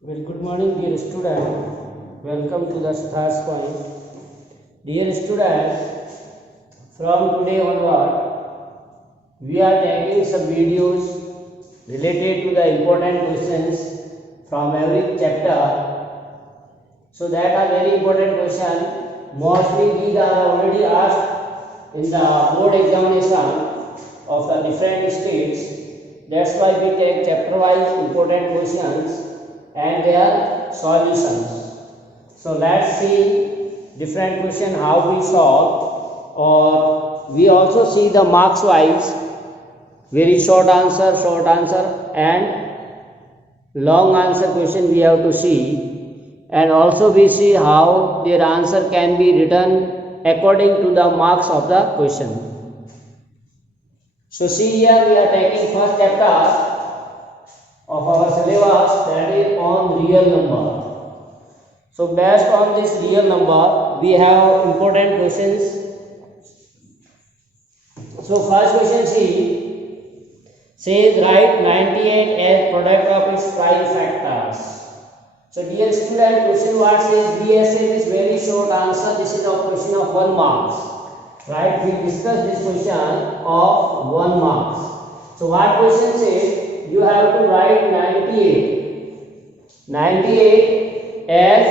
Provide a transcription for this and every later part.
Well, good morning, dear student. Welcome to the Stars Point. Dear student, from today onward, we are taking some videos related to the important questions from every chapter. So that are very important questions. Mostly these are already asked in the board examination of the different states. That's why we take chapter-wise important questions and their solutions. So let's see different question how we solve, or we also see the marks wise, very short answer and long answer question we have to see, and also we see how their answer can be written according to the marks of the question. So see here we are taking first chapter of our syllabus, that is on real number. So based on this real number we have important questions. So first question says write 98 as product of its prime factors. So dear student, question what says BSA is very short answer. This is a question of 1 marks, right? We discussed this question of 1 marks. So what question says you have to write 98 as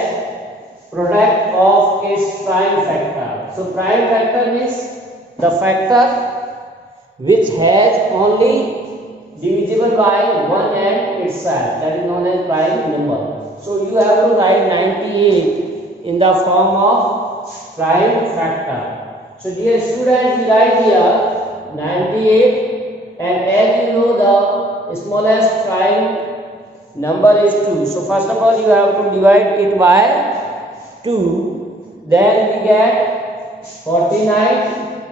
product of its prime factor. So prime factor means the factor which has only divisible by 1 and itself, that is known as prime number. So you have to write 98 in the form of prime factor. So dear students, we write here 98, and as you know the smallest prime number is 2. So first of all you have to divide it by 2, then we get 49.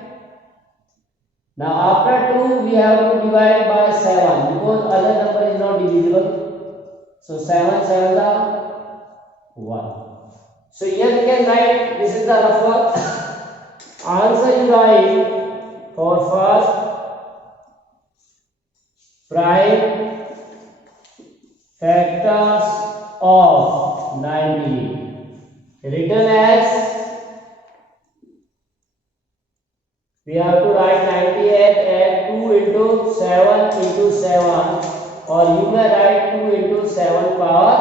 Now after 2 we have to divide by 7 because other number is not divisible. So 7 7 are 1. So here we can write, this is the rough work. Answer you write for first prime factors of 98 written as, we have to write 98 as 2 into 7 into 7, or you may write 2 into 7 power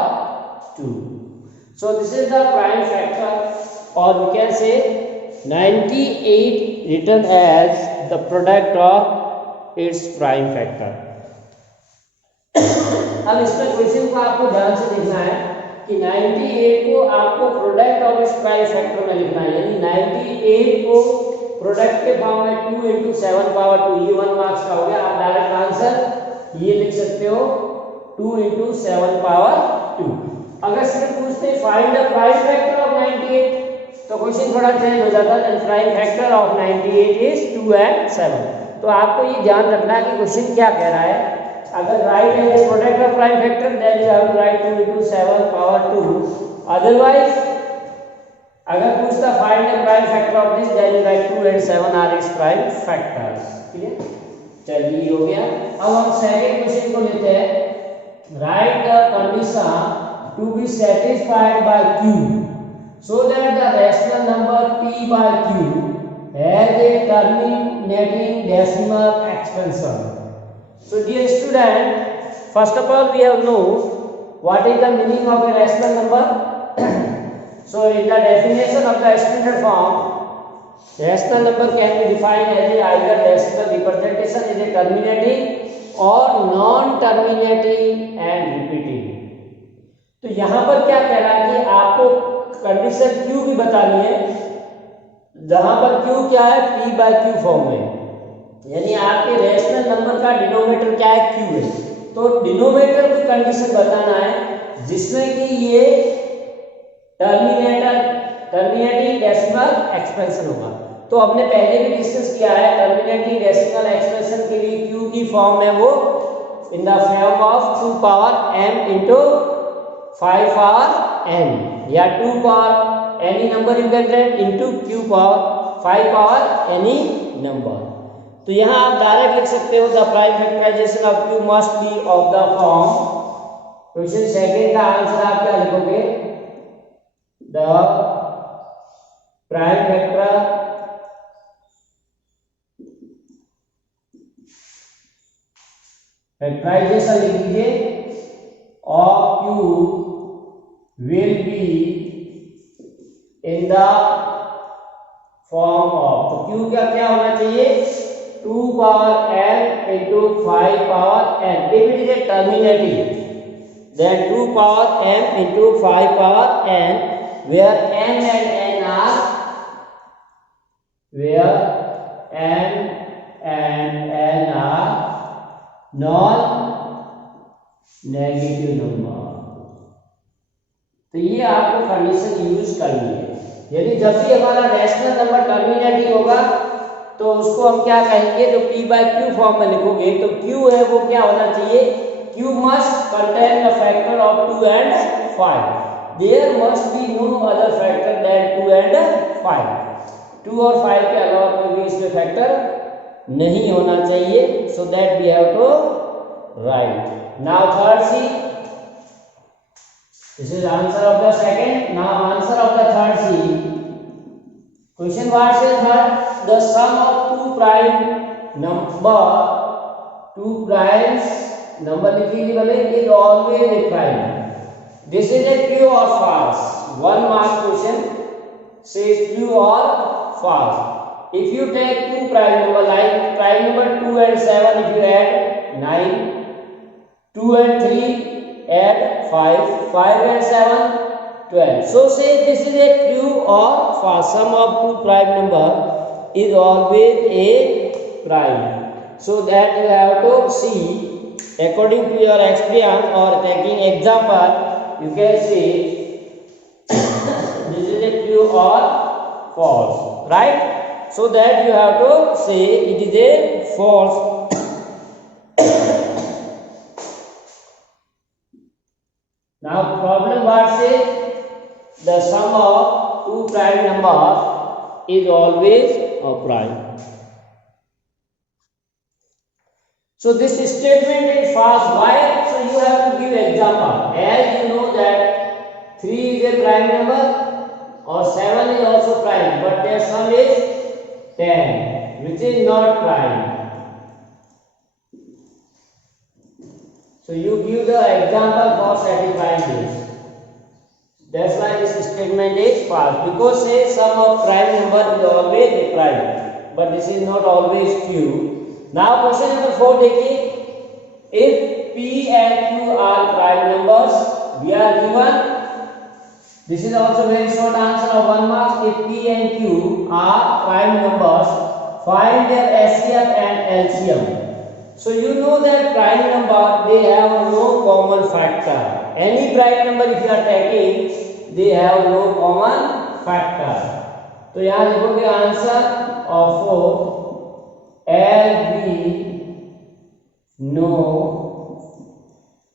2. So this is the prime factor, or we can say 98 written as the product of its prime factor. अब इसमें question को आपको ध्यान से देखना है कि 98 को आपको product of its prime factor में लिखना है, यानी 98 को प्रोडक्ट के फॉर्म में 2 into 7 power 2, ये 1 मार्क्स का हो गया. आप डायरेक्ट आंसर ये लिख सकते हो 2 into 7 power 2. अगर सिर्फ पूछते find the prime factor of 98 तो क्वेश्चन थोड़ा चेंज हो जाता है. Prime factor of 98 is 2 and 7. तो आपको ये ध्यान रखना है कि क्वेश्चन क्या कह रहा है. अगर राइट है is product of prime factor, then you have to write 2 into 7 power 2. Otherwise अगर पूछता find the prime factor of this, then you write 2 and 7 are its prime factors. Clear? चलिए हो गया. अब हम सेकंड क्वेश्चन को लेते हैं. Write the condition to be satisfied by q so that the rational number p by q has a terminating decimal expansion. So dear student, first of all we have know what is the meaning of a rational number. So in the definition of the standard form, rational number can be defined as either decimal representation is a terminating or non-terminating and repeating. तो यहाँ पर क्या कह रहा है कि आपको condition Q भी बतानी है, जहां पर Q क्या है, P by Q फॉर्म में, यानी आपके रेशनल नंबर का डिनोमिनेटर क्या है, Q है. तो डिनोमिनेटर की कंडीशन बताना है जिसमें कि ये टर्मिनेटिंग डेसिमल एक्सपेंशन होगा. तो हमने पहले भी डिस्कस किया है, टर्मिनेटिंग डेसिमल एक्सपेंशन के लिए Q की फॉर्म है वो इन the form of 2 power m into 5 power n, या 2 power any number you can write into q power 5 power any number. तो यहाँ आप डायरेक्ट लिख सकते हो the prime factorisation of q must be of the form question second का answer आप क्या लिखोगे? द प्राइम फैक्टर फैक्टराइजेशन लिख दीजिए of Q will be in the form of, तो क्यू का क्या होना चाहिए? 2 power n into 5 power n. If it is a terminative, then 2 power m into 5 power n, where m and n are non-negative number. तो ये आपको condition use करनी है। यदि जब भी हमारा रैशनल नंबर टर्मिनेटिव होगा तो उसको हम क्या कहेंगे? जो p by q फॉर्म में लिखोगे तो q है वो क्या होना चाहिए? q must contain the factor of 2 and 5. There must be no other factor than 2 and 5. 2 और 5 के अलावा कोई भी इसमें फैक्टर नहीं होना चाहिए। So that we have to write. Now third C. This is answer of the second. Now answer of the third C. Question what says that the sum of two prime number लिखिए भले is always a prime. This is a true or false. 1 mark question says true or false. If you take two prime number like prime number 2 and 7, if you add 9, 2 and 3 add 5, 5 and 7 12. So say this is a true or false. Sum of two prime number is always a prime. So that you have to see according to your experience or taking example. You can see this is a true or false, right? So that you have to say it is a false. Now problem what says the sum of two prime numbers is always a prime. So this statement is false. Why? So you have to give example. As you know that 3 is a prime number or 7 is also prime, but their sum is 10, which is not prime. So you give the example for satisfying this. That's why this statement is false, because say sum of prime number is always a prime, but this is not always true. Now question number 4 देखिए, if p and q are prime numbers, we are given, this is also very short answer of 1 mark. If p and q are prime numbers, find their HCF and LCM. So you know that prime number they have no common factor. Any prime number if you are taking, they have no common factor. तो यहाँ लिखोगे answer of 4 as we know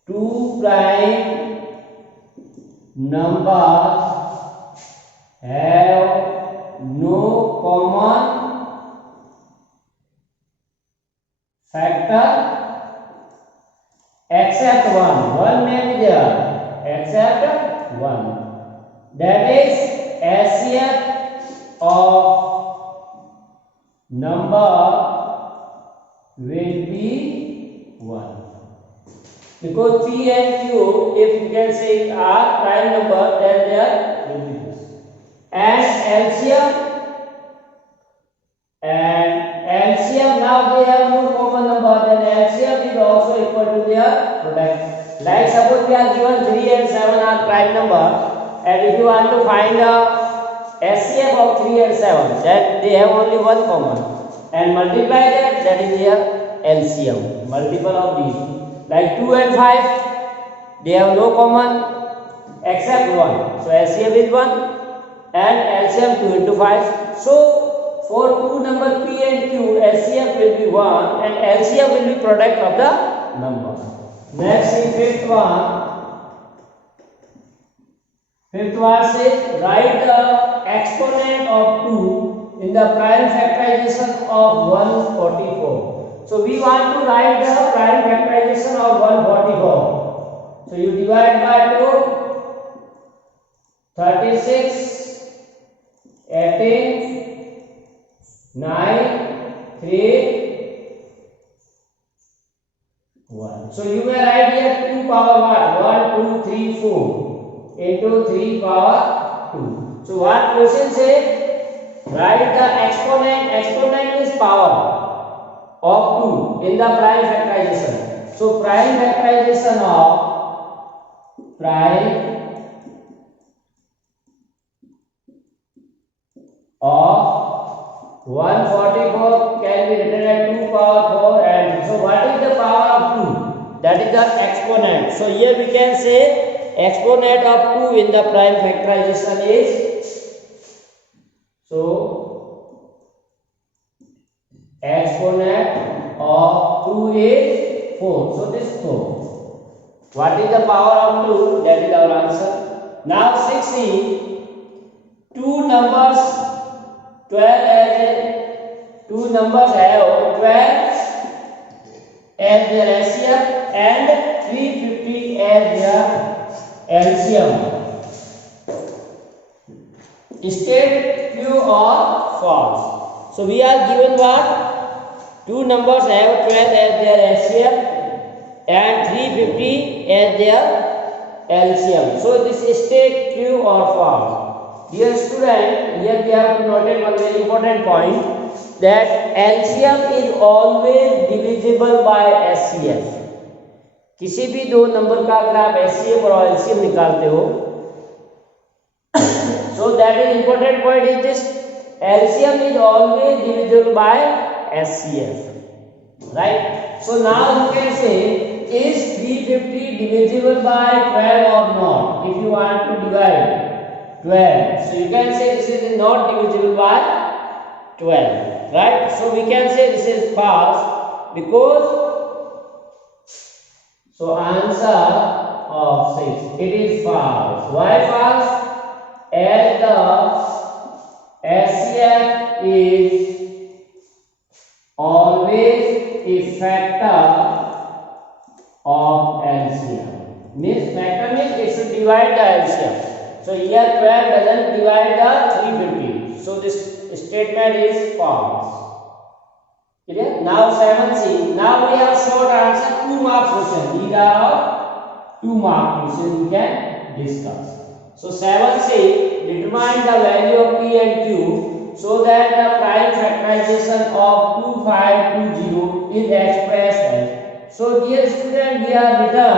two prime numbers have no common factor except one. One may be there except one. That is HCF of number will be 1. Because p and q, if you can say are prime number, then there will be this. And LCM now they have no common number, then LCM is also equal to their product. Like suppose we are given 3 and 7 are prime number, and if you want to find the HCF of 3 and 7, then they have only one common, and multiply that is their LCM, multiple of these. Like 2 and 5, they have no common except 1, so HCF is 1 and LCM 2 into 5. So for two number p and q, HCF will be 1 and LCM will be product of the number. Next is fifth one. Fifth one says write the exponent of 2 in the prime factorization of 144. So we want to write the prime factorization of 144. So you divide by 2, 36, 18, 9, 3, 1. So you may write here 2 power what? 1, 2, 3, 4 into 3 power 2. So what question say? Write the exponent. Exponent is power of 2 in the prime factorization. So prime factorization of 144 can be written as 2 power 4, and so what is the power of 2? That is the exponent. So here we can say exponent of 2 in the prime factorization is, so exponent of 2 is 4. So this 4. What is the power of 2? That is our answer. Now 16, two numbers 12 as a, two numbers have 12 as their LCM and 350 as their LCM. State true or false. So we are given what? Two numbers have 12 as their LCM and 350 as their LCM. So this is state true or false. Dear student, here we have to note one very important point, that LCM is always divisible by SCF. किसी भी दो number का अगर आप SCF और LCM निकालते हो, so that is important point is this, LCM is always divisible by SCF, right? So now you can say, is 350 divisible by 12 or not? If you want to divide 12, so you can say this is not divisible by 12, right? So we can say this is false, because, so answer of 6, it is false. Why false? As the SCF is always a factor of LCM. Means factor means it should divide the LCM. So here 12 doesn't divide the 350. So this statement is false. Clear? Now 7C. Now we have short answer 2 mark question. These are 2 mark questions we can discuss. So 7C, determine the value of P and Q so that the prime factorization of 2520 is expressed as. So dear student, we have written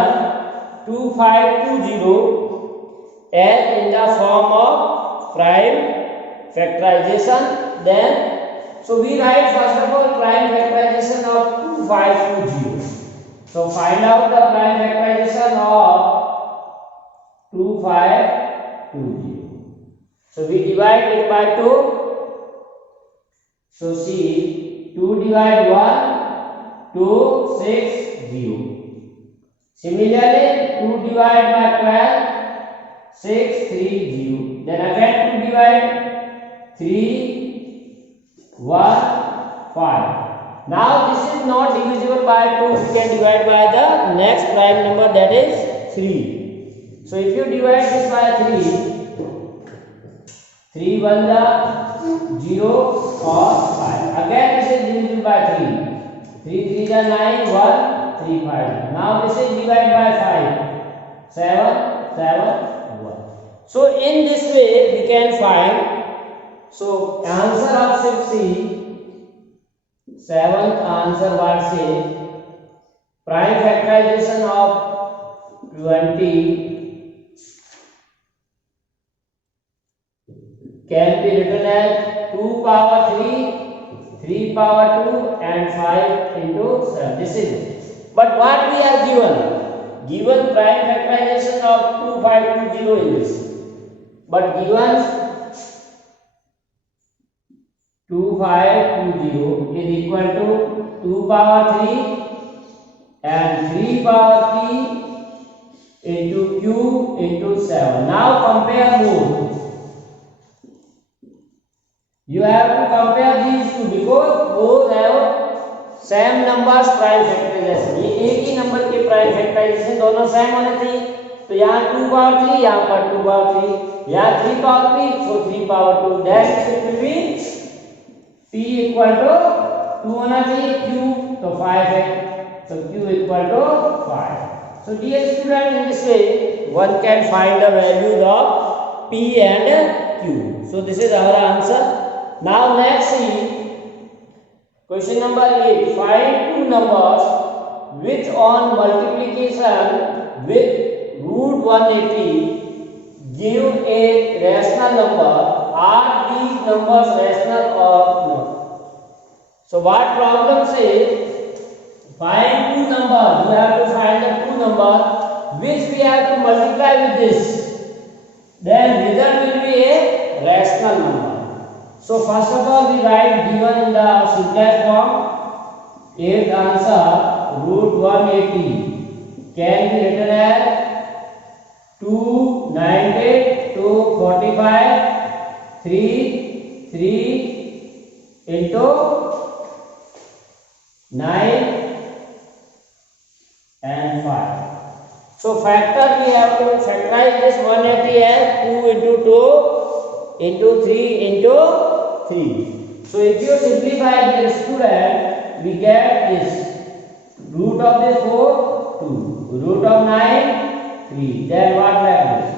2520 as in the form of prime factorization. Then, so we write first of all prime factorization of 2520. So find out the prime factorization of 2520. So we divide it by 2. So see, 2 divide 1, 2, 6, 0. Similarly, 2 divide by 12, 6, 3, 0. Then again 2 divide 3, 1, 5. Now this is not divisible by 2. We can divide by the next prime number, that is 3. So if you divide this by 3, 3 1 the 0 or 5. Again this is divisible by 3. 3 3 the 9, 1, 3 5. Now this is divided by 5. 7 7 1. So in this way we can find. So answer of 6C, 7th answer what say, prime factorization of 20 can be written as 2 power 3, 3 power 2 and 5 into 7. This is it. But what we are given? Given prime factorization of 2520 in this. But given 2520 is equal to 2 power 3 and 3 power 3 into Q into 7. Now compare both. You have to compare these two because both have same numbers prime factorisation, ये एक ही number के prime factorisation दोनों same होने चाहिए। तो यहाँ 2 power 3, यहाँ पर 2 पावर 3, यहाँ 3 power 3, so 3 power 2, then it will be p equal to 2 होना चाहिए, q तो 5 है, so q equal to 5. So dear student, in this way one can find the values of p and q. So this is our answer. Now next see question number 8. Find two numbers which on multiplication with root 180 give a rational number. Are these numbers rational or not? So what problem says find two numbers. You have to find the two numbers which we have to multiply with this. Then result will be a rational number. So first of all we write given in the simplest form. 8th answer root 180 can be written as 290 to 45 3 into 9 and 5. So factor we have to factorize this 180 as 2 into 2 into 3 into 3. So if you simplify this student, we get this root of this 4 2, root of 9 3. Then what happens?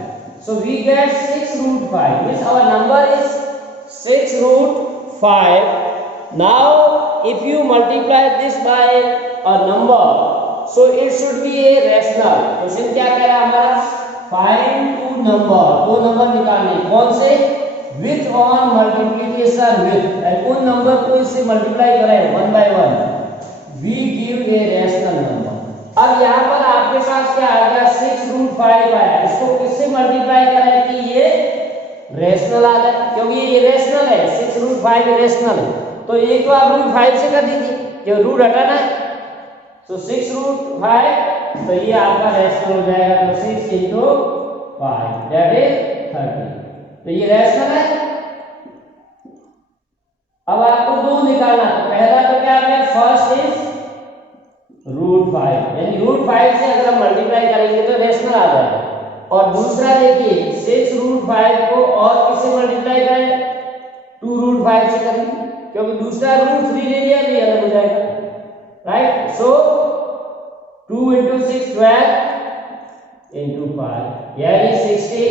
So we get 6 root 5. Means our number is 6 root 5. Now if you multiply this by a number, so it should be a rational. Question क्या कह रहा है हमारा? Find two number, दो number निकालने, कौन से? With on multiplication with, उन नंबर को इससे मल्टीप्लाई करें one by one, we give a rational number. अब यहाँ पर आपके पास क्या आ गया? 6 रूट 5 आया, इसको किससे मल्टीप्लाई करें कि ये रैशनल आ जाए, क्योंकि ये रैशनल है, 6 रूट 5 रैशनल है, तो एक बार रूट 5 से कर दीजिए, जो रूट हटाना है, तो 6 रूट 5, तो ये आपका रैशनल हो जाएगा, तो 6 into 5 दैट इज 30, तो ये रैशनल है। अब आपको दो निकालना, तो पहला तो क्या है? फर्स्ट इज रूट 5, यानी रूट 5 से अगर हम मल्टीप्लाई करेंगे तो रैशनल आ जाएगा। और दूसरा देखिए 6 रूट 5 को और किससे मल्टीप्लाई करें? 2 रूट 5 से करें, क्योंकि दूसरा रूट 3 ले लिया तो ये अलग हो जाएगा, राइट? सो 2 into 6 12 into 5 यानी 60,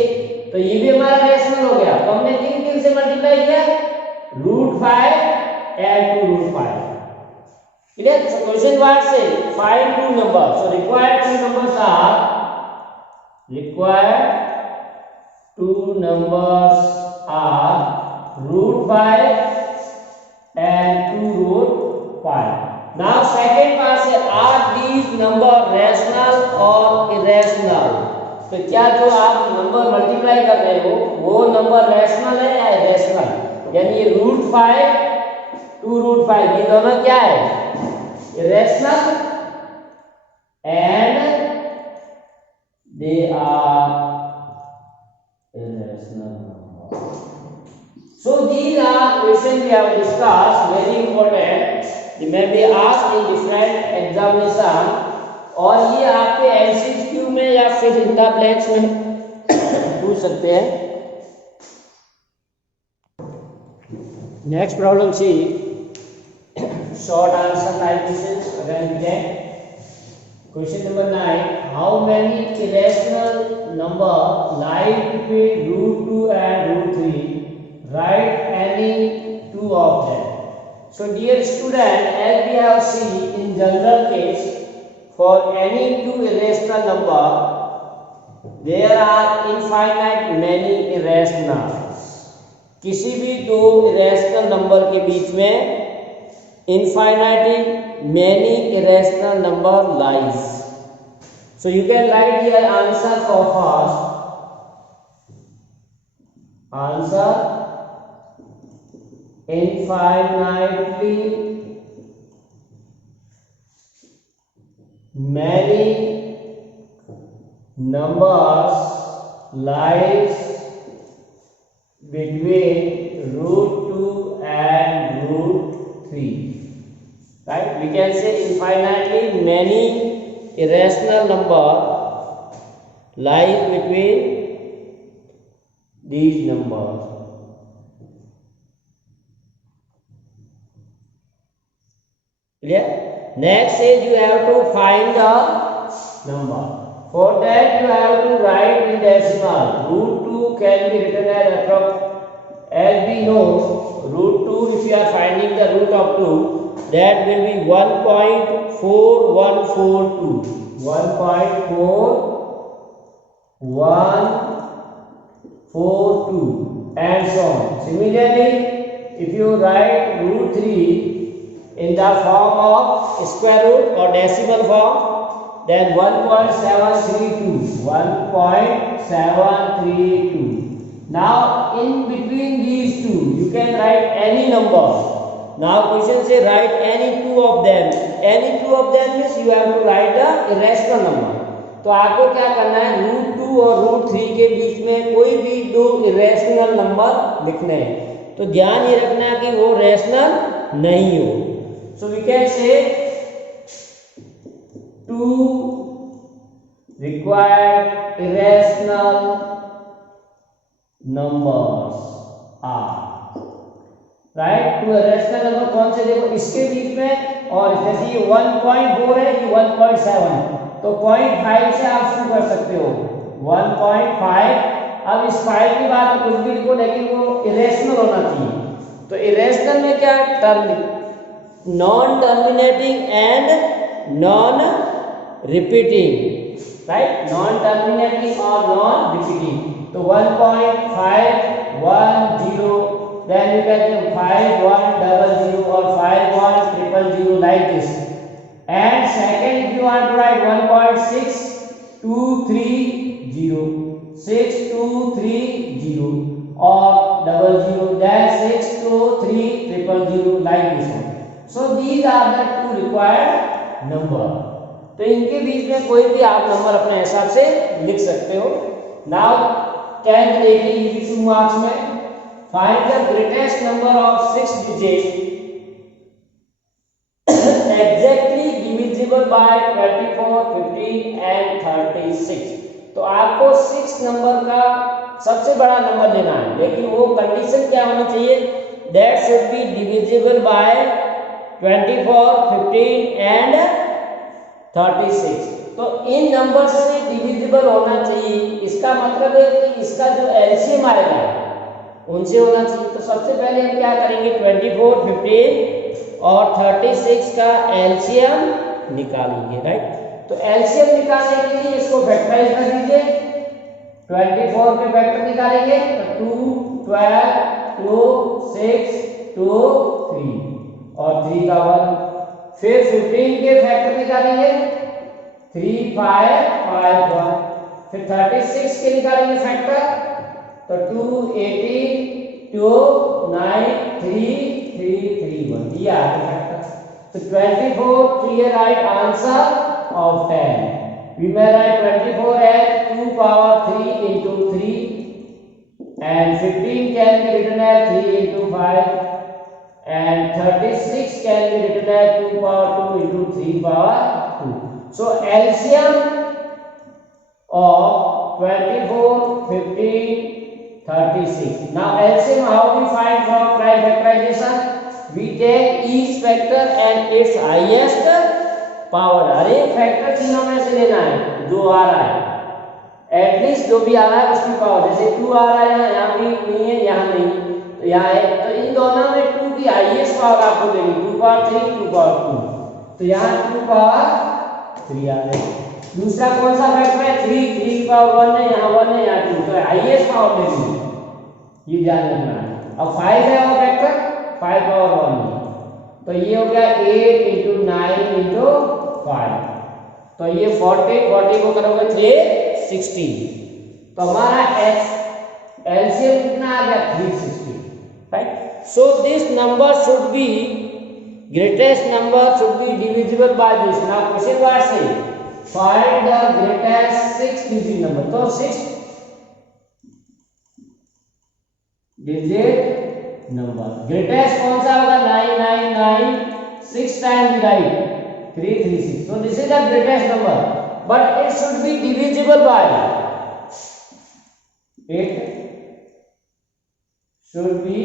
तो ये भी हमारा रैशनल हो गया। तो हमने किन से मल्टीप्लाई किया? Root 5 and 2 root 5। Clear? So question word से find two number, so required two numbers are root 5 and 2 root 5। Now second part से are these number rational or irrational? तो क्या जो आप नंबर मल्टीप्लाई कर रहे हो वो नंबर रैशनल है या इरेशनल? यानी ये रूट 5 2 रूट 5 ये दोनों क्या है? Irrational and they are irrational numbers. So these are questions we have discussed, very important. They may be asked in different examination, और ये आपके एमसीक्यू में या फिर इंटर ब्लैंक्स में पूछ सकते हैं। Next problem C short answer type questions again again. Question number 9. How many irrational number lie between root 2 and root 3? Write any two of them. So dear student, as we have seen in general case, for any two irrational number, there are infinite many irrationals. किसी भी दो irrational number के बीच में infinitely many irrational number lies. So you can write here answer for first. Answer infinitely many numbers lies between root 2 and root 3. Right? we can say infinitely many irrational number lie between these numbers. Clear? Next is you have to find the number. For that you have to write in decimal. Root 2 can be written as as we know, root 2, if you are finding the root of 2, that will be 1.4142. 1.4142 and so on. Similarly, if you write root 3 in the form of square root or decimal form, then 1.732. 1.732. Now in between these two you can write any number. Now question say write any two of them. Any two of them means you have to write the irrational number. तो आपको क्या करना है, root 2 और root 3 के बीच में कोई भी दो इरेशनल नंबर लिखने हैं. तो ध्यान ये रखना है कि वो रेशनल नहीं हो. So we can say 2 required irrational numbers are right. 2 irrational number कौन से, देखो इसके बीच में, और जैसे ये 1.4 है, ये 1.7, तो 0.5 से आप शुरू कर सकते हो. 1.5. अब इस 5 की बात कुछ भी लिखो, लेकिन वो इरेशनल होना चाहिए. तो इरेशनल में क्या है, term non terminating and non repeating, right. Non terminating और नॉन रिपीटिंग. तो 1.510, then you can do 5100 or 5100 like this. And second, if you want to write 1.6230, 6230 or 00, then 62300 like this one. So these are the two required number. तो इनके बीच में कोई भी आप number अपने हिसाब से लिख सकते हो. नाउ 10th देखिए, ये 2 मार्क्स में find the greatest number of 6 digit exactly divisible by 24, 15 and 36. तो आपको 6 नंबर का सबसे बड़ा नंबर लेना है, लेकिन वो कंडीशन क्या होनी चाहिए, that should be divisible bye 24, 15 and 36. तो इन नंबर से डिविजिबल होना चाहिए. इसका मतलब है कि इसका जो एलसीएम आएगा उनसे होना चाहिए. तो सबसे पहले हम क्या करेंगे, 24, 15 और 36 का एलसीएम निकालेंगे, राइट. तो एलसीएम निकालने के लिए इसको फैक्टराइज कर दीजिए. 24 के फैक्टर निकालेंगे तो 2, 12, 2, 6, 2, 3 और 3 का 1. फिर 15 के फैक्टर निकालेंगे 3, 5, 5, 1. फिर 36 के निकालेंगे फैक्टर तो 2, 18, 2, 9, 3, 3, 3, 1. ये आ गया फैक्टर. तो 24 clear right answer of 10. We may write 24 as 2 power 3 into 3 and 15 can be written as 3 into 5 and 36 can be written as 2 power 2 into 3 power 2. So LCM of 24, 15, 36. Now LCM how we find from prime factorization? We take each factor and its highest power. हर एक factor तीनों में से लेना है जो आ रहा है, at least जो भी आ रहा है उसकी पावर. जैसे 2 आ रहा है यहाँ भी नहीं है, यहाँ नहीं, तो यहाँ है. तो इन दोनों में 2 की हाईएस्ट पावर आपको देनी, 2 पावर 3, 2 पावर 2. तो यहाँ 2 पावर 3 आ रहा है. दूसरा कौन सा फैक्टर है, 3 की पावर 1 है, यहाँ 1 है, यहाँ 2. तो हाईएस्ट पावर देनी, ये ध्यान रखना है. अब 5 है और फैक्टर 5 पावर 1 है. तो ये हो गया 8 into 9 into 5. तो ये 40 को करोगे 360. तो हमारा एलसीएम कितना आ गया, 360, right. So this number should be, greatest number should be divisible by this. Now question what say find the greatest 6 digit number. तो 6 डिजिट नंबर ग्रेटेस्ट कौन सा होगा, 999, 6 times we write 336. So this is the greatest number, but it should be divisible by, it should be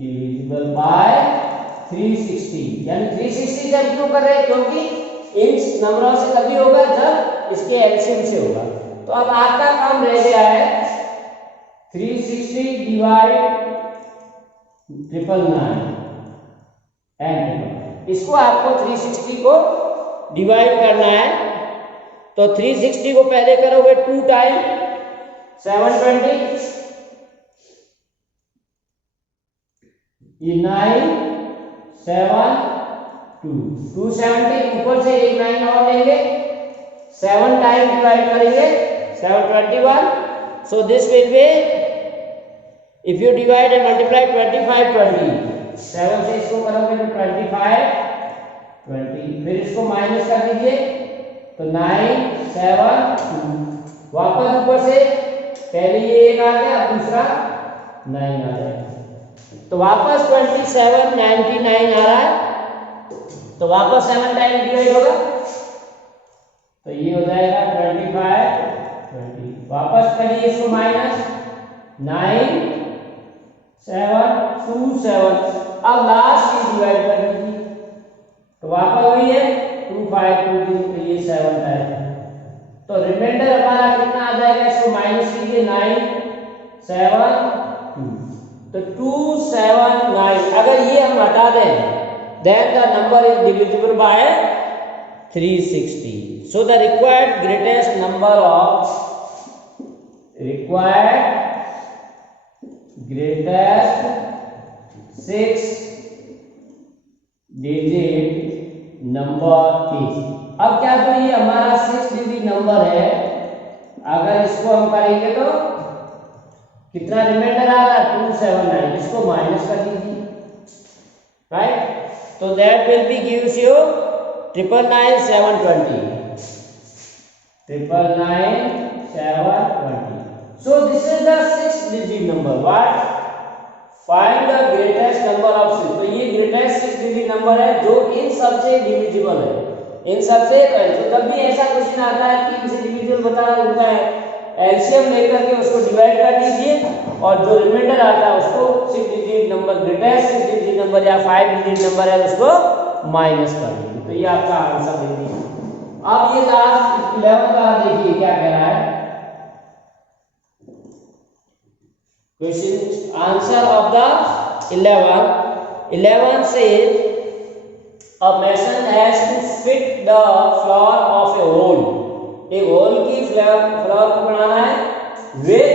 divisible by 360. यानी 360 जब क्यों कर रहे हैं, क्योंकि इन नंबरों से तभी होगा जब इसके एलसीएम से होगा। तो अब आपका काम रह गया है 360 डिवाइड 999 एंड इसको आपको 360 को डिवाइड करना है। तो 360 को पहले करोगे 2 टाइम 720, ये 9 7 2 270, ऊपर से एक 9 और लेंगे, 7 टाइम डिवाइड करेंगे 721. So this will be, if you divide and multiply 25 20, 7 से इसको करोगे तो 25 20, फिर इसको माइनस कर दीजिए तो 9 7 2, वापस ऊपर से पहले ये एक आ गया, दूसरा 9 आ जाएगा, तो वापस 27 99 आ रहा है, तो वापस 7 टाइम डिवाइड होगा तो ये हो जाएगा 25 20, वापस करिए इसको माइनस 9 7 2 7, अब लास्ट ये डिवाइड कर दीजिए तो वापस वही है 2 5 2 3, तो ये 7 टाइम, तो रिमाइंडर हमारा कितना आ जाएगा, इसको माइनस कीजिए 9 7 2, तो 2 7 9, अगर ये हम हटा दें then the number is divisible by 360. So the required greatest number of greatest 6 digit number is, अब क्या, तो ये हमारा 6 डिजिट नंबर है, अगर इसको हम करेंगे तो कितना रिमाइंडर आ रहा है 279, इसको माइनस कर दीजिए, राइट, तो that will be gives you 999 720, 999 720. So this is the 6 digit number. What? Find the greatest number of 6. तो ये greatest 6 digit number है जो इन सबसे divisible है, इन सबसे, तो जब भी ऐसा क्वेश्चन आता है कि इनसे divisible बताना होता है, एलसीएम लेकर के उसको डिवाइड कर दीजिए और जो रिमाइंडर आता है उसको 6 digit number, greatest 6 digit number या 5 डिजिट नंबर है उसको माइनस कर दीजिए, तो ये आपका आंसर दे दीजिए। अब ये लास्ट 11 का देखिए क्या कह रहा है, क्वेश्चन आंसर ऑफ द 11 से a mason has to fit the floor of a hole, एक होल की फ्लोर को बनाना है विद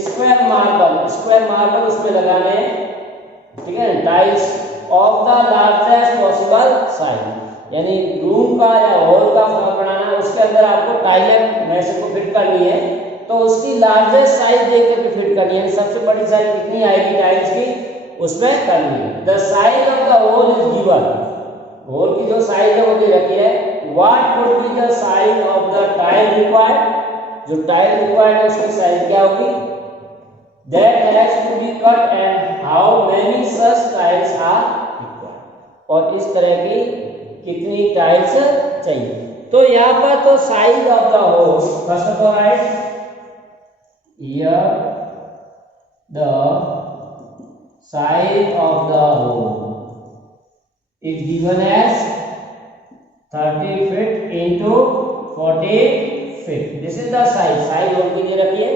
स्क्वायर मार्बल उसमें लगाने हैं, ठीक है, tiles of the largest possible size, यानी रूम का या हॉल का फ्लोर बनाना है, उसके अंदर आपको टाइलें मेसन को फिट करनी है, तो उसकी लार्जेस्ट साइज देख करके फिट करनी है, सबसे बड़ी साइज कितनी आएगी टाइल्स की उसमें करनी है। The size of the hole is given, hole की जो साइज है वो दे रखी है, what would be the size of the tile required, जो टाइल रिक्वायर्ड है उसकी साइज क्या होगी, that has to be cut and how many such tiles are required, और इस तरह की कितनी टाइल्स चाहिए। तो यहाँ पर तो size of the hole, first of all write here the size of the hole is given as 30 feet into 40 feet. This is the size hole की दे रखी है।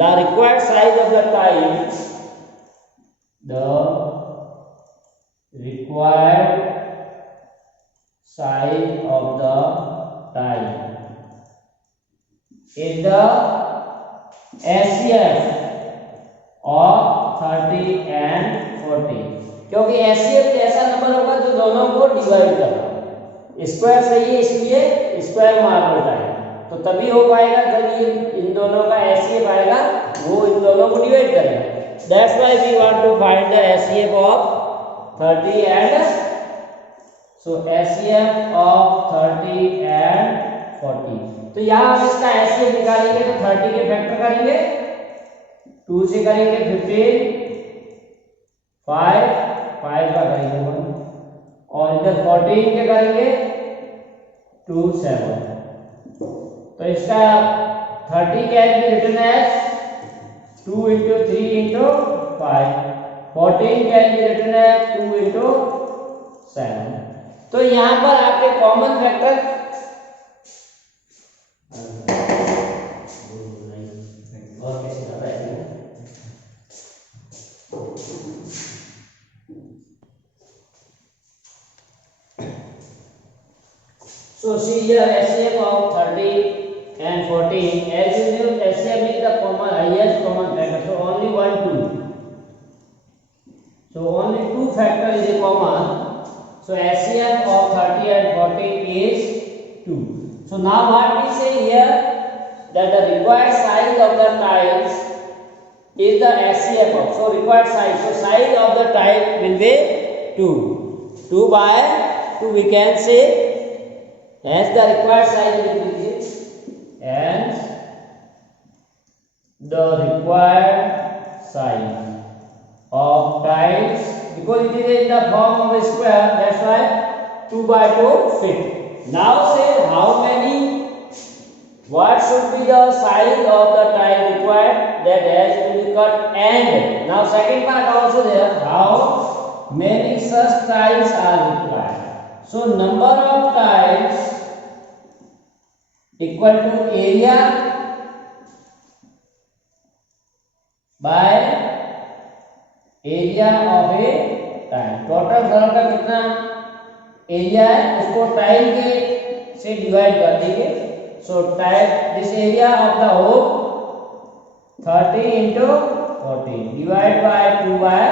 The required size of the tile, the required size of the tile is the SCF of 30 and 40, क्योंकि SCF ऐसा number होगा जो दोनों को divide करता, स्क्वायर सही है इसलिए स्क्वायर मार्बल टाइल, तो तभी हो पाएगा जब ये इन दोनों का SCF आएगा, वो इन दोनों को डिवाइड करेगा। That's why we want to find the SCF of 30 and so SCF of 30 and 40। तो यहाँ हम इसका SCF निकालेंगे तो 30 के फैक्टर करेंगे, 2 से करेंगे 15, 5 का करेंगे 1, और इधर 14 के करेंगे 2 7, तो इसका 30 can be written as 2 into 3 into 5, 14 can be written as 2 into 7। तो यहाँ पर आपके common factor so see here HCF of 30 and 14, as you know HCF is the highest common factor, so only 1 2, so only 2 factor is common, so HCF of 30 and 14 is 2. So now what we say here, that the required size of the tiles is the HCF of, so required size, so size of the tile will be 2 by 2, we can say as the required size will be this, and the required size of tiles, because it is in the form of a square, that's why 2 by 2 fit. Now say how many, what should be the size of the tile required, that has to be cut, and now second part also there, how many such tiles are required. So number of tiles equal to area by area of a tile, total घर का कितना area है उसको tile के से divide कर देंगे, so tile this area of the whole 30 into 14 divide by 2 by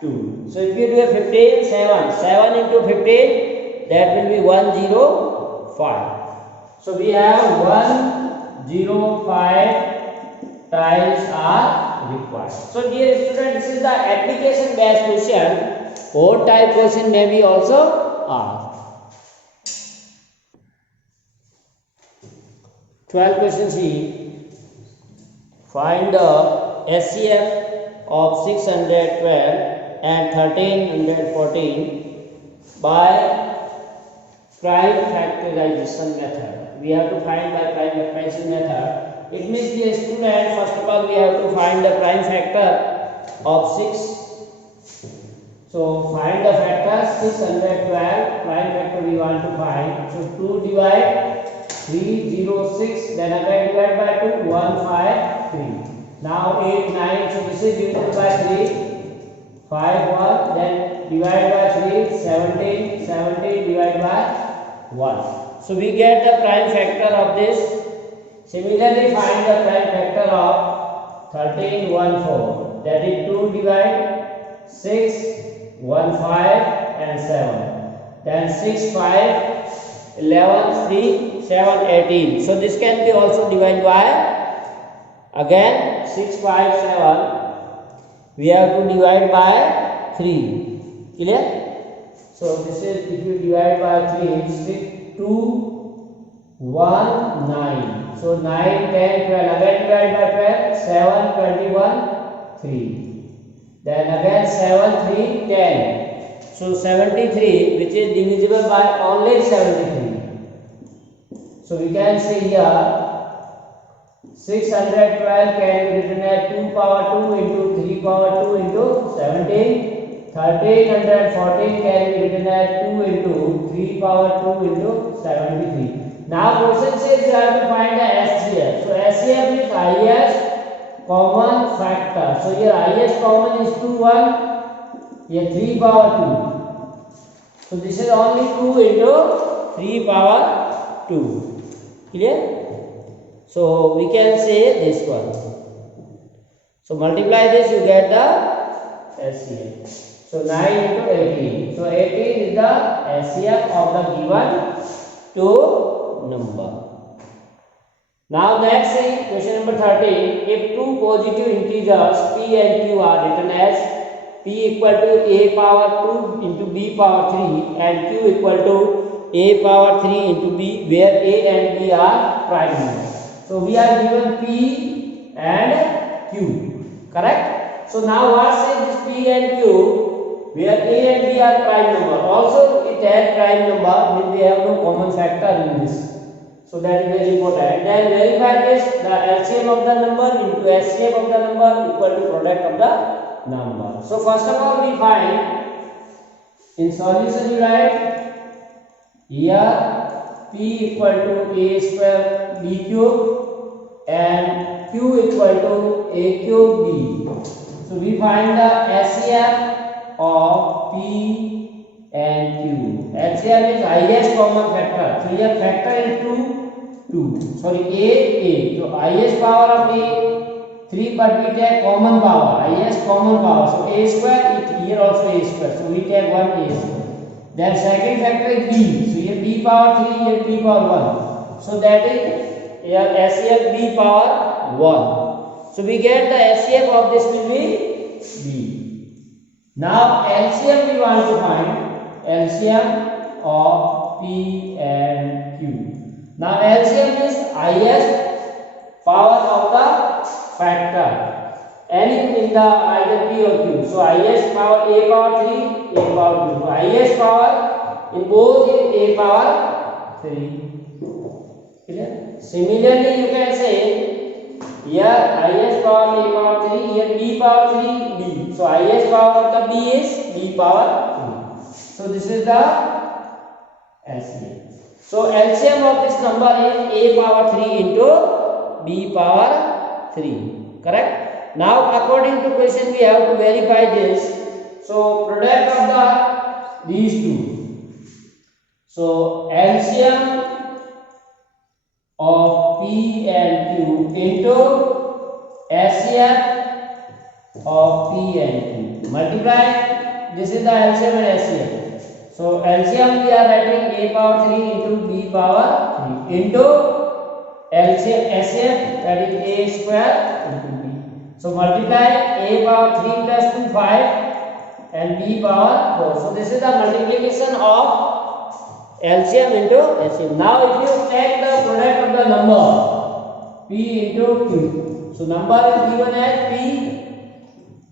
2, so if you do a 15 7 into 15, that will be 105, so we have 105 tiles are required. So dear student, this is the application based question, or type question may be also asked. 12 question C, find the HCF of 612 and 1314 by prime factorization method. We have to find by prime factorization method. It means the student, first of all we have to find the prime factor of 6. So find the factor 612, prime factor we want to find. So 2 divide 306, then again divide by 2, 153. Now 8 9, so this is divided by 3, 5 1, then divide by 3, 17 17 divide by 1. So we get the prime factor of this. Similarly find the prime factor of 1314, that is 2 divide 6 1 5 and 7, then 6 5 11 3 7 18, so this can be also divided by again 6 5 7, we have to divide by 3, clear? So this is, if you divide by 3, 6 2 1 9, so 9 10 12, again divide by 12, 7 21 3, then again 7 3 10, so 73, which is divisible by only 73. So we can say here 612 can be written as 2 power 2 into 3 power 2 into 17. 1314 can be written as 2 into 3 power 2 into 73. Now question says you have to find the HCF. So HCF is highest common factor. So here highest common is 2 1, here 3 power 2. So this is only 2 into 3 power 2. Clear? So we can say this one. So multiply this, you get the HCF. So 9 into 18. So 18 is the HCF of the given two number. Now next is question number 13. If two positive integers p and q are written as p equal to a power 2 into b power 3 and q equal to a power 3 into b, where a and b are prime numbers. So we are given p and q, correct? So now what says this p and q, where a and b are prime number, also it has prime number, means they have no common factor in this. So that is very important. Then verify this, the LCM of the number into HCF of the number equal to product of the number. So first of all we find, in solution you write here P equal to A square B cube and Q equal to A cube B. So we find the HCF of P and Q. HCF is highest common factor. So here factor is 2. Sorry, A. So highest power of A 3, but we take common power. Highest common power. So A square. Here also A square. So we take 1 A square. Then second factor is B. So here B power 3. Here B power 1. So that is here HCF B power 1. So we get the HCF of this will be B. Now LCM we want to find. LCM of P and Q. Now LCM is highest power of the factor. Anything in the either P or Q. So highest power A power 3, A power 2. So highest power in both is A power 3. Clear? Similarly you can say here highest power A power 3, here B power 3, B. So highest power of the B is B power 3. So this is the LCM. So LCM of this number is A power 3 into B power 3. Correct? Now according to question we have to verify this. So product of these two. So LCM of P and Q into HCF of P and Q. Multiply. This is the LCM and HCF. So LCM we are writing A power 3 into B power 3 into LCM HCF, that is A square into B. So multiply A power 3 plus 2 5 and B power 4. So this is the multiplication of LCM into HCF. Now if you take the product of the number P into Q. So number is given as P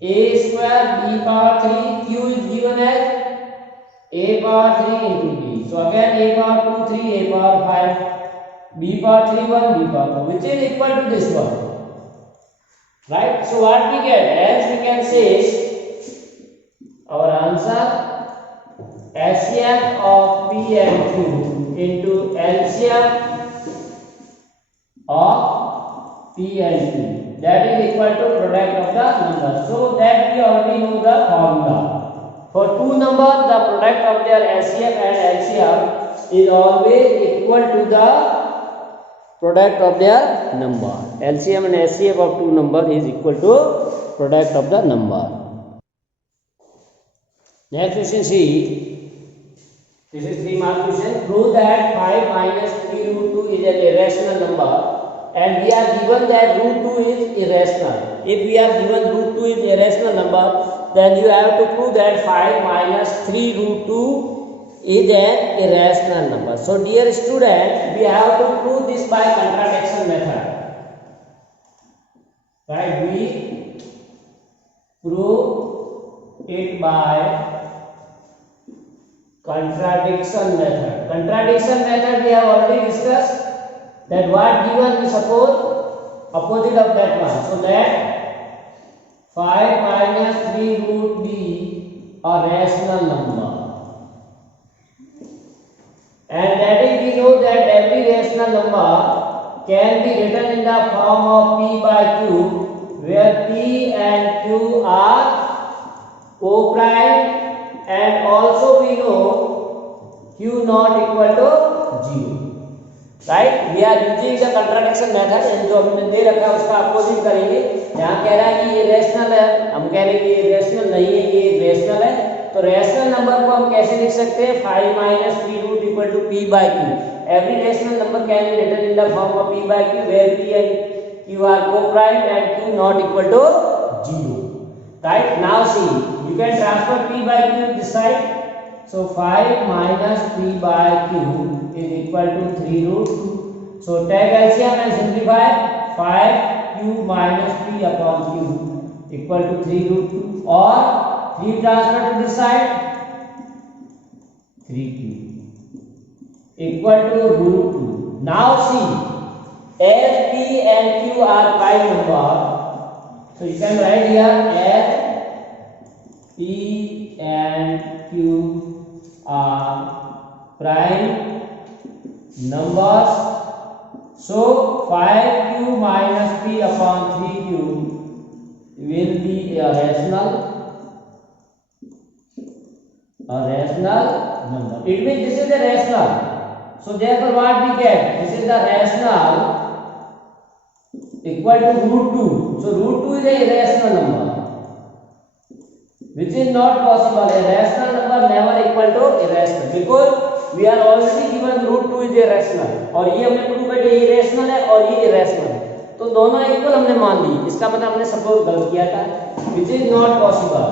A square B power 3, Q is given as A power 3 into B. So again A power 2 3, A power 5, B power 3 1, B power 2, which is equal to this one. Right? So what we get, as we can say, our answer HCF of P and Q into LCM of P and Q, that is equal to product of the number. So that we already know the formula. For two numbers, the product of their HCF and LCM is always equal to the product of their number. LCM and HCF of two numbers is equal to product of the number. Next question C. This is 3 mark question. Prove that 5 minus 3 root 2 is an irrational number, and we are given that root 2 is irrational. If we are given root 2 is irrational number, then you have to prove that 5 minus 3 root 2 is an irrational number. So dear student, we have to prove this by contradiction method. Right? We prove it by contradiction method. Contradiction method we have already discussed, that what given we suppose opposite of that one. So that 5 minus 3 root be a rational number. And that is, we know that every rational number can be written in the form of P by Q, where P and Q are co-prime, and also we know Q not equal to 0. Right, we are using the contradiction method, जो हमने दे रखा है उसका opposite करेंगे. यहाँ कह रहा है कि ये रेशनल है, हम कह रहे हैं कि ये रेशनल नहीं है, ये रेशनल है. तो रेशनल नंबर को हम कैसे लिख सकते हैं? 5 minus 3 root equal to P by Q. Every rational number can be written in the form of P by Q, where P and Q are co-prime and Q not equal to 0. Right? Now see, you can transfer P by Q this side. So 5 minus P by Q is equal to 3 root 2. So take LCM and simplify. 5Q minus P upon Q equal to 3 root 2, or 3 transfer to this side. 3q equal to root 2. Now see, as p and q are prime number, so you can write here as p and q are prime numbers, so 5q minus p upon 3q will be a rational number. It means this is a rational. So therefore what we get? This is the rational equal to root 2. So root 2 is a irrational number, which is not possible. A rational number never equal to irrational, because we are already given root 2 is irrational, और ये हमने prove कर दिया irrational है और ये irrational है, तो दोनों इक्वल हमने मान ली। इसका मतलब हमने सपोज गलत किया था, which is not possible,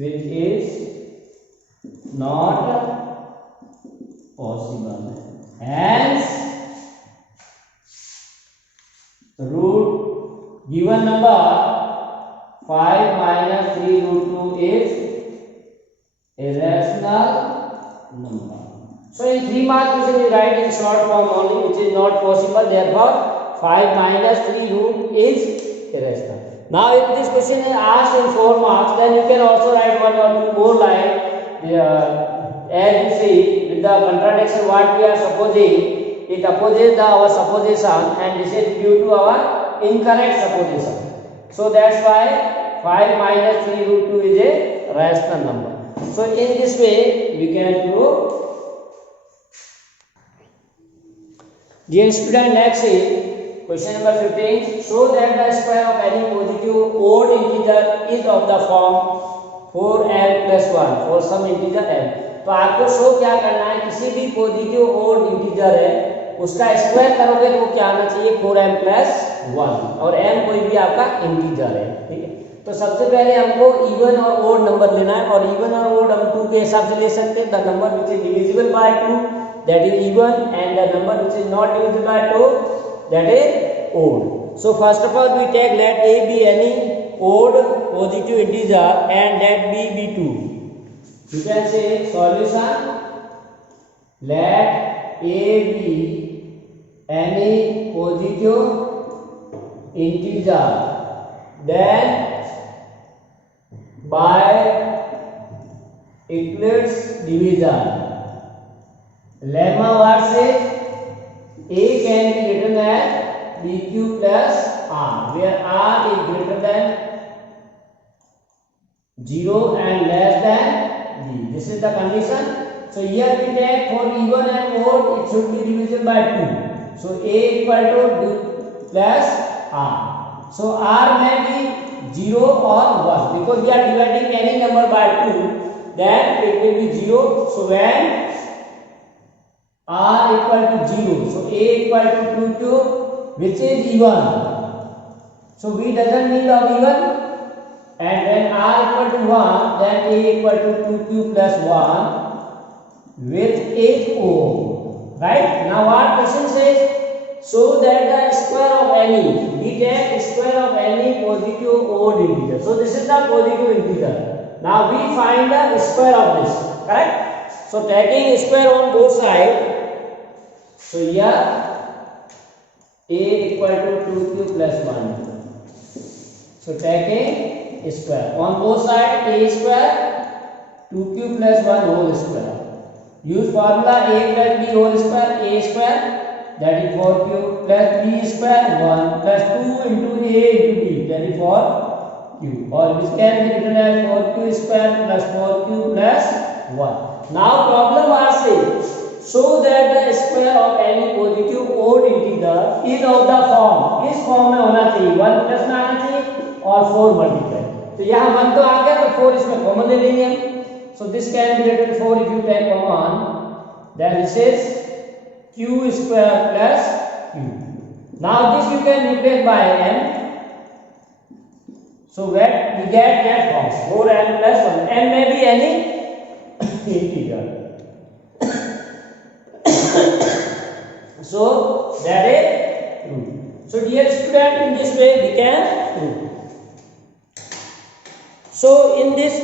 which is not possible. Hence root given number 5 minus 3 root 2 is irrational number. So in 3 marks we should write in short form only, which is not possible. Therefore 5 minus 3 root is irrational. Now if this question is asked in 4 marks, then you can also write 1 or 2 more line. As you see, with the contradiction what we are supposing, it opposes our supposition, and this is due to our incorrect supposition. So that's why 5 minus 3 root 2 is a rational number. So in this way we can prove. Dear student, next is question number 15. Show that the square of any positive odd integer is of the form 4n plus 1 for some integer n. तो आपको show क्या करना है, किसी भी positive odd integer है उसका square करोगे तो क्या आना चाहिए 4m plus 1, और m कोई भी आपका इंटीजर है, ठीक है। तो सबसे पहले हमको इवन और ओड नंबर लेना है, और इवन और ओड हम 2 के हिसाब से ले सकते हैं। The number which is divisible by 2 that is even, and the number which is not divisible by 2 that is odd. So first of all we take let a be any odd positive integer and let b be 2. You can say solution, let a be any positive integer, then by Euclid's division, lemma what says a can be written as bq plus r, where r is greater than 0 and less than b. This is the condition. So here we take for even and odd it should be divisible by 2. So a equal to b plus r. So r may be 0 or 1, because we are dividing any number by 2, then it will be 0. So when r equal to 0, so a equal to 2 cube, which is even. So we doesn't need of even, and when r equal to 1, then a equal to 2 cube plus 1, which is o. Right? Now what question says? So that the square of any, we take square of any positive odd integer. So this is the positive integer. Now we find the square of this. Correct? So taking square on both sides. So here a equal to 2 cube plus 1. So taking square on both sides, a square 2 cube plus 1 whole square. Use formula a plus b whole square, a square that is 4 cube plus b square 1 plus 2 into a into b that is 4 cube, or this can be written as 4 cube square plus 4 cube plus 1. Now problem asks, so that the square of any positive odd integer is of the form, इस form में होना चाहिए 1 plus में आना चाहिए और 4 multiply. तो यहाँ 1 तो आ गया, तो 4 इसमें कॉमन ले लेंगे. So this can be written 4 if you take common, then this is q square plus q. Now this you can replace by n. So when we get that form 4n plus 1, n may be any integer. So that is true. So dear student, in this way we can prove. So in this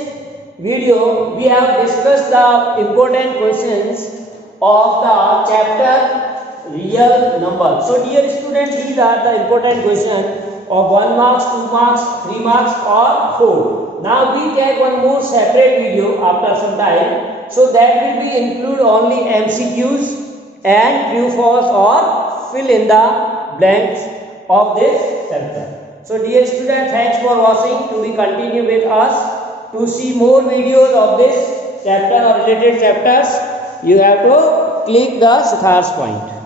video we have discussed the important questions of the chapter real number. So dear students, these are the important questions of 1 marks, 2 marks, 3 marks or 4. Now we take one more separate video after some time. So that will be include only MCQs and true false or fill in the blanks of this chapter. So dear students, thanks for watching. To be continue with us. To see more videos of this chapter or related chapters, you have to click the stars point.